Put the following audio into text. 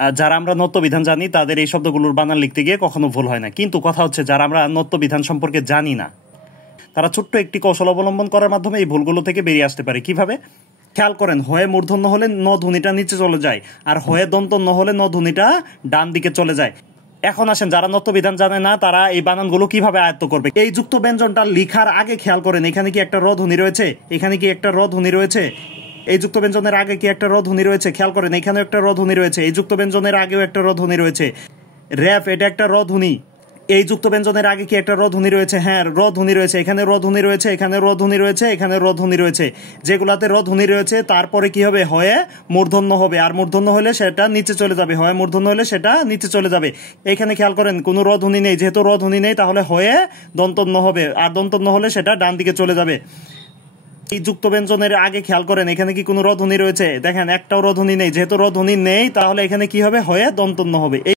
আর যারা আমরা নত্য বিধান জানি তাদের এই শব্দগুলোর বানান লিখতে গিয়ে কখনো ভুল হয় না, কিন্তু কথা হচ্ছে যারা আমরা নত্য বিধান সম্পর্কে জানি না তারা ছোট্ট একটি কৌশল অবলম্বন করার মাধ্যমে এই ভুলগুলো থেকে বেরিয়ে আসতে পারে। কিভাবে? খেয়াল করেন, হয়ে মূর্ধন্য হলে ন ধ্বনিটা নিচে চলে যায়, আর হয়ে দন্তন্য হলে ন ধ্বনিটা ডান দিকে চলে যায়। এখন আসেন, যারা নত্য বিধান জানে না তারা এই বানানগুলো কিভাবে আয়ত্ত করবে। এই যুক্ত ব্যঞ্জনটা লিখার আগে খেয়াল করেন, এখানে কি একটা র ধ্বনি রয়েছে, এখানে কি একটা র ধ্বনি রয়েছে, এই যুক্ত ব্যঞ্জনের আগে কি একটা র ধ্বনি রয়েছে, খেয়াল করেন এখানেও একটা র ধ্বনি রয়েছে, এই যুক্ত ব্যঞ্জনের আগেও একটা র ধ্বনি রয়েছে। র্যাপ, এটা একটা র ধ্বনি। এই যুক্ত ব্যঞ্জনের আগে কি একটা র ধ্বনি রয়েছে, হ্যাঁ র ধ্বনি রয়েছে, এখানে র ধ্বনি রয়েছে, এখানে র ধ্বনি রয়েছে, এখানে র ধ্বনি রয়েছে। যেগুলাতে র ধ্বনি রয়েছে তারপরে কি হবে, হয়ে মূর্ধন্য হবে, আর মূর্ধন্য হলে সেটা নিচে চলে যাবে, হয়ে মূর্ধন্য হলে সেটা নিচে চলে যাবে। এখানে খেয়াল করেন কোনো র ধ্বনি নেই, যেহেতু র ধ্বনি নেই তাহলে হয়ে দন্তন্য হবে, আর দন্তন্য হলে সেটা ডান দিকে চলে যাবে। এই যুক্ত ব্যঞ্জনের আগে খেয়াল করেন এখানে কি কোনো র ধ্বনি রয়েছে, দেখেন একটাও র ধ্বনি নেই, যেহেতু র ধ্বনি নেই তাহলে এখানে কি হবে, হয়ে দন্তন্য হবে।